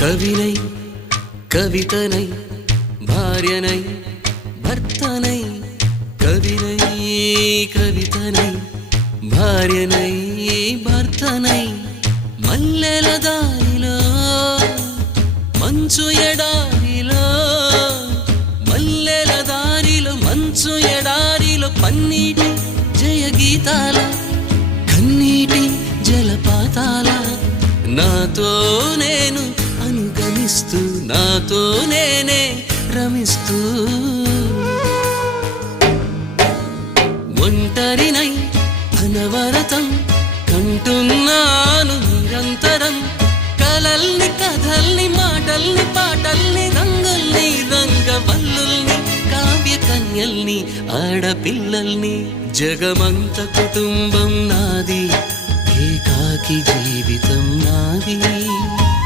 కవినై కవితనై భార్యనై భర్తనై కవినై కవితనై భార్యనై భర్తనై మల్లెల దారిలో మంచు ఎడారిలో మల్లెల దారిలో మంచు ఎడారిలో పన్నీటి జయ గీతాల కన్నీటి జలపాతాల నాతో నేను అనుగమిస్తూ నాతో నేనే రమిస్తూ ఒంటరినై అనవరతం కంటున్నాను నిరంతరం కలల్ని కథల్ని మాటల్ని పాటల్ని రంగుల్ని రంగవల్లుల్ని కావ్య కన్యల్ని ఆడపిల్లల్ని జగమంత కుటుంబం నాది ఏకాకి జీవితం నాది